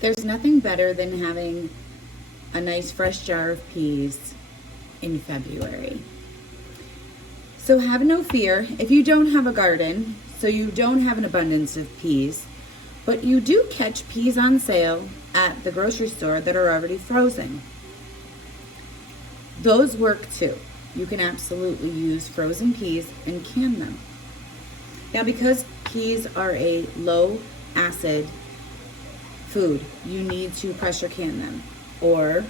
There's nothing better than having a nice fresh jar of peas in February. So have no fear if you don't have a garden, so you don't have an abundance of peas, but you do catch peas on sale at the grocery store that are already frozen. Those work too. You can absolutely use frozen peas and can them. Now, because peas are a low acid food, you need to pressure can them. Or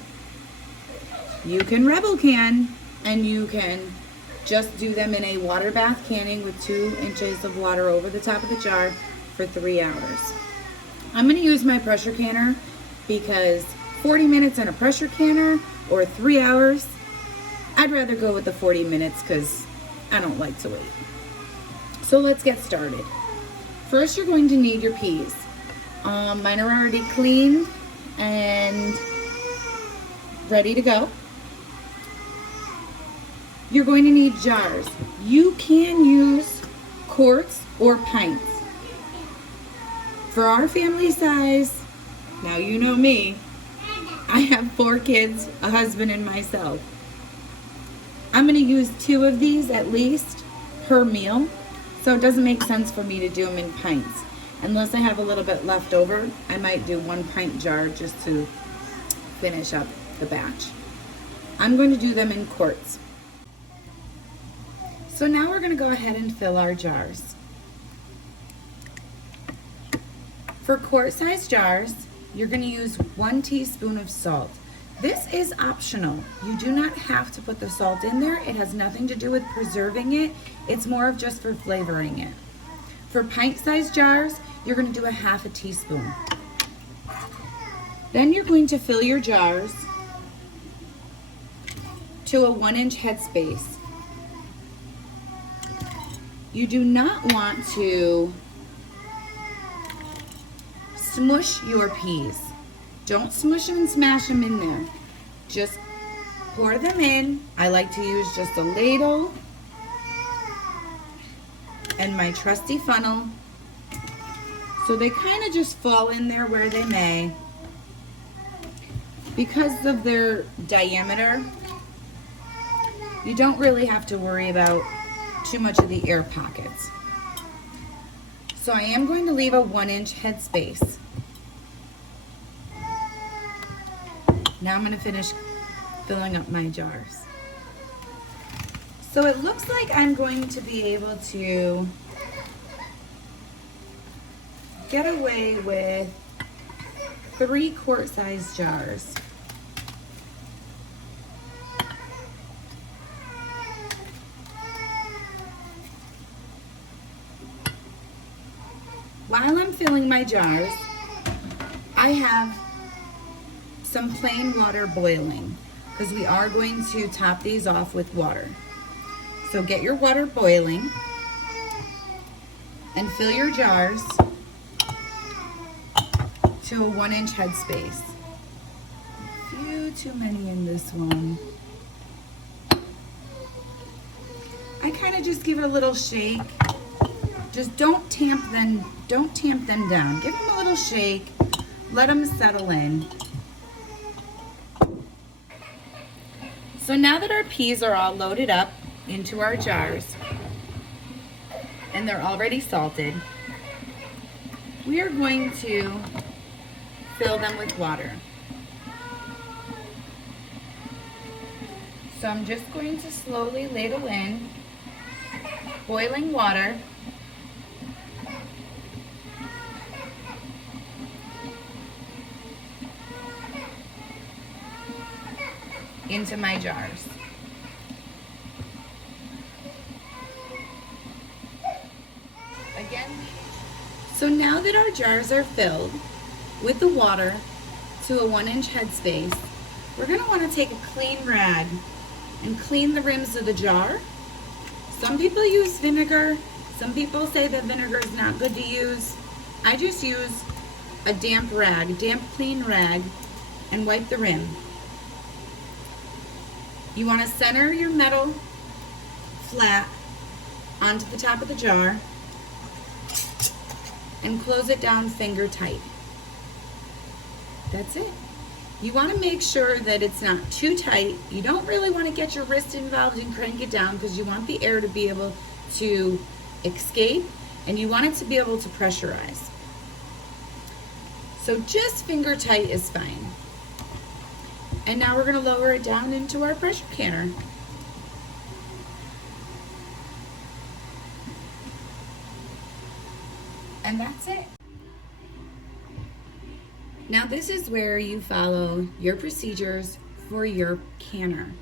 you can Rebel can, and you can just do them in a water bath canning with 2 inches of water over the top of the jar for 3 hours. I'm going to use my pressure canner because 40 minutes in a pressure canner or 3 hours, I'd rather go with the 40 minutes because I don't like to wait. So let's get started. First, you're going to need your peas. Mine are already cleaned and ready to go. You're going to need jars. You can use quarts or pints. For our family size, now you know me, I have 4 kids, a husband, and myself. I'm going to use 2 of these at least per meal, so it doesn't make sense for me to do them in pints. Unless I have a little bit left over, I might do 1 pint jar just to finish up the batch. I'm going to do them in quarts. So now we're going to go ahead and fill our jars. For quart-sized jars, you're going to use 1 teaspoon of salt. This is optional. You do not have to put the salt in there. It has nothing to do with preserving it. It's more of just for flavoring it. For pint-sized jars, you're going to do a 1/2 teaspoon. Then you're going to fill your jars to a 1-inch headspace. You do not want to smush your peas. Don't smush them and smash them in there. Just pour them in. I like to use just a ladle and my trusty funnel. So they kind of just fall in there where they may. Because of their diameter, you don't really have to worry about too much of the air pockets. So I am going to leave a 1-inch headspace. Now I'm going to finish filling up my jars. So it looks like I'm going to be able to get away with 3 quart-sized jars. While I'm filling my jars, I have some plain water boiling because we are going to top these off with water. So get your water boiling and fill your jars to a 1-inch headspace. A few too many in this one. I kind of just give it a little shake. Just don't tamp them down. Give them a little shake. Let them settle in. So now that our peas are all loaded up into our jars and they're already salted, we are going to fill them with water. So I'm just going to slowly ladle in boiling water into my jars. Again, so now that our jars are filled with the water to a 1-inch headspace, we're going to want to take a clean rag and clean the rims of the jar. Some people use vinegar. Some people say that vinegar is not good to use. I just use a damp clean rag, and wipe the rim. You want to center your metal flat onto the top of the jar and close it down finger tight. That's it. You want to make sure that it's not too tight. You don't really want to get your wrist involved and crank it down because you want the air to be able to escape and you want it to be able to pressurize. So just finger tight is fine. And now we're going to lower it down into our pressure canner. And that's it. Now this is where you follow your procedures for your canner.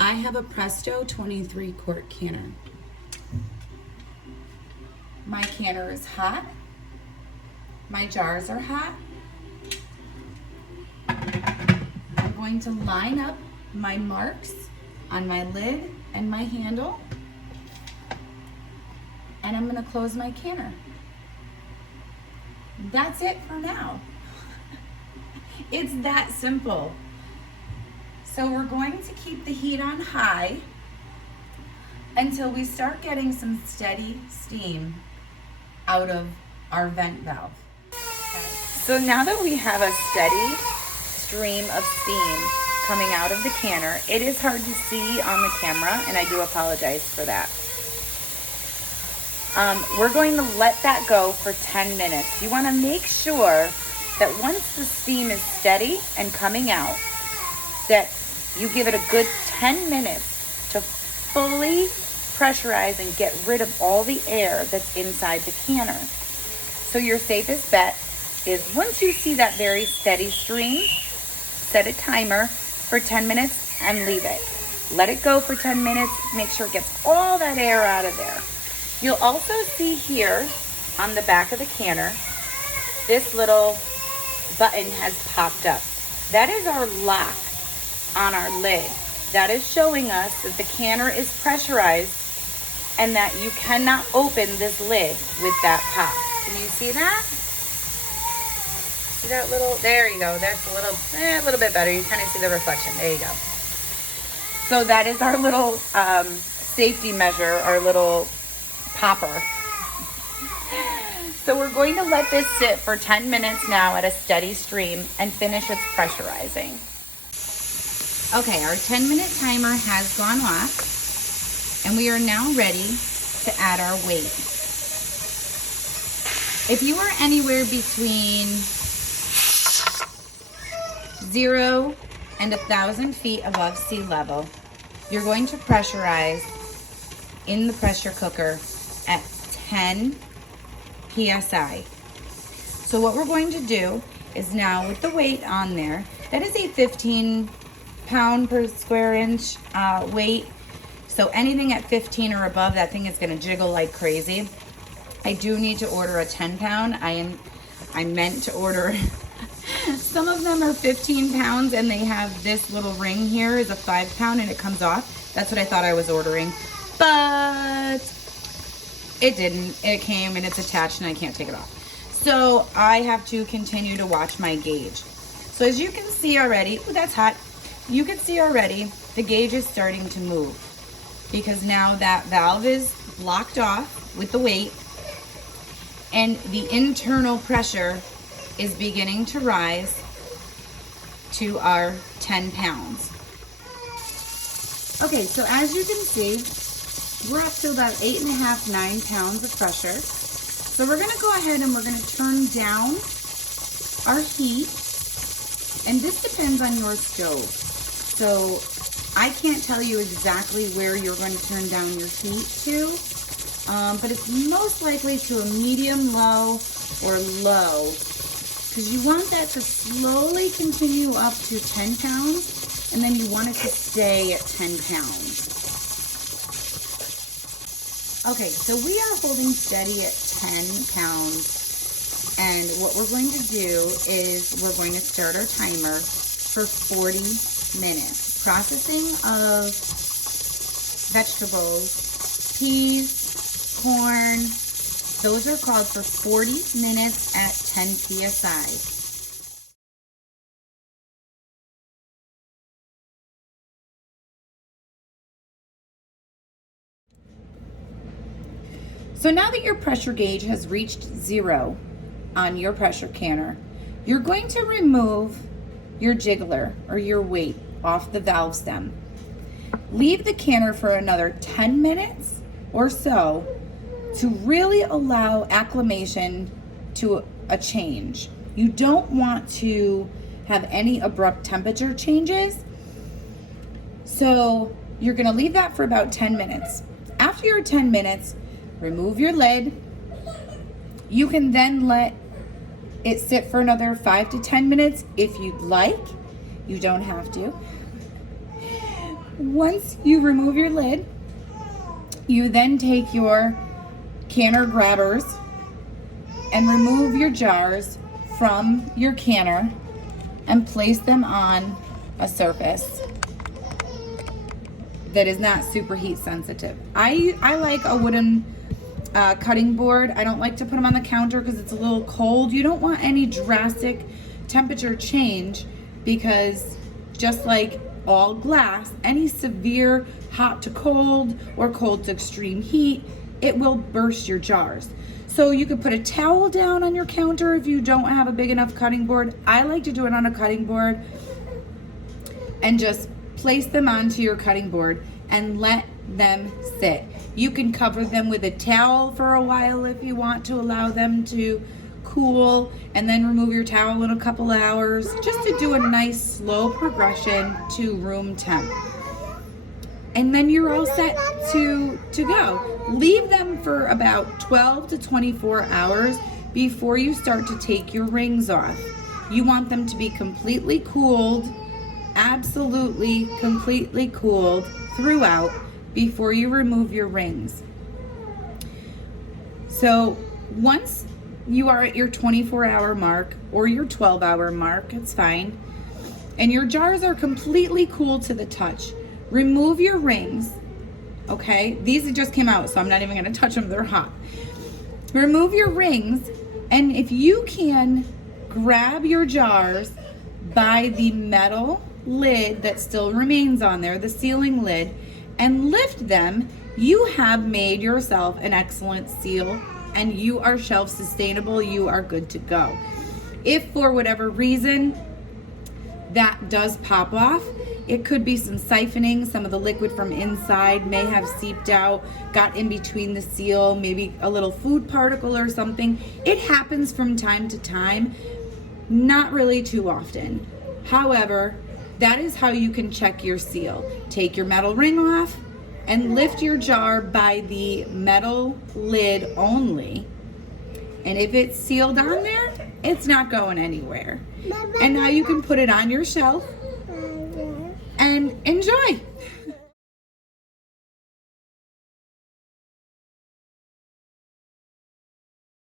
I have a Presto 23 quart canner. My canner is hot. My jars are hot. I'm going to line up my marks on my lid and my handle. And I'm going to close my canner. That's it for now. It's that simple. So we're going to keep the heat on high until we start getting some steady steam out of our vent valve. So now that we have a steady stream of steam coming out of the canner, it is hard to see on the camera, and I do apologize for that. We're going to let that go for 10 minutes. You want to make sure that once the steam is steady and coming out, that you give it a good 10 minutes to fully pressurize and get rid of all the air that's inside the canner. So your safest bet is once you see that very steady stream, set a timer for 10 minutes and leave it. Let it go for 10 minutes, make sure it gets all that air out of there. You'll also see here on the back of the canner, this little button has popped up. That is our lock on our lid. That is showing us that the canner is pressurized and that you cannot open this lid with that pop. Can you see that? See that little, there you go. That's a little bit better. You kind of see the reflection. There you go. So that is our little safety measure, our little popper. So we're going to let this sit for 10 minutes now at a steady stream and finish its pressurizing. Okay, our 10-minute timer has gone off and we are now ready to add our weight. If you are anywhere between 0 and 1,000 feet above sea level, you're going to pressurize in the pressure cooker at 10 PSI. So what we're going to do is now with the weight on there, that is a 15 pound per square inch weight. So anything at 15 or above, that thing is gonna jiggle like crazy. I do need to order a 10 pound. I meant to order, some of them are 15 pounds and they have this little ring here is a 5 pound and it comes off. That's what I thought I was ordering, but it didn't. It came and it's attached and I can't take it off. So I have to continue to watch my gauge. So as you can see already, ooh, that's hot. You can see already the gauge is starting to move because now that valve is blocked off with the weight and the internal pressure is beginning to rise to our 10 pounds. Okay, so as you can see, we're up to about 8.5, 9 pounds of pressure. So we're gonna go ahead and we're gonna turn down our heat. And this depends on your stove. So I can't tell you exactly where you're going to turn down your heat to, but it's most likely to a medium, low, or low, because you want that to slowly continue up to 10 pounds, and then you want it to stay at 10 pounds. Okay, so we are holding steady at 10 pounds, and what we're going to do is we're going to start our timer for 40 minutes. Processing of vegetables, peas, corn, those are called for 40 minutes at 10 PSI. So now that your pressure gauge has reached 0 on your pressure canner, You're going to remove your jiggler or your weight off the valve stem. Leave the canner for another 10 minutes or so to really allow acclimation to a change. You don't want to have any abrupt temperature changes. So you're gonna leave that for about 10 minutes. After your 10 minutes, remove your lid. You can then let it sit for another 5 to 10 minutes if you'd like. You don't have to. Once you remove your lid, you then take your canner grabbers and remove your jars from your canner and place them on a surface that is not super heat sensitive. I like a wooden cutting board. I don't like to put them on the counter because it's a little cold. You don't want any drastic temperature change because just like all glass, any severe hot to cold or cold to extreme heat, it will burst your jars. So you could put a towel down on your counter if you don't have a big enough cutting board. I like to do it on a cutting board and just place them onto your cutting board and let them sit. You can cover them with a towel for a while if you want to allow them to cool, and then remove your towel in a couple hours just to do a nice slow progression to room temp. And then you're all set to go. Leave them for about 12 to 24 hours before you start to take your rings off. You want them to be completely cooled, absolutely completely cooled throughout before you remove your rings. So once you are at your 24-hour mark or your 12-hour mark, it's fine, and your jars are completely cool to the touch, remove your rings. Okay, these just came out, so I'm not even going to touch them, they're hot. Remove your rings, and if you can grab your jars by the metal lid that still remains on there, the sealing lid, and lift them, you have made yourself an excellent seal, and you are shelf sustainable. You are good to go. If for whatever reason that does pop off, it could be some siphoning. Some of the liquid from inside may have seeped out, got in between the seal, maybe a little food particle or something. It happens from time to time, not really too often. However, that is how you can check your seal. Take your metal ring off and lift your jar by the metal lid only. And if it's sealed on there, it's not going anywhere. And now you can put it on your shelf and enjoy.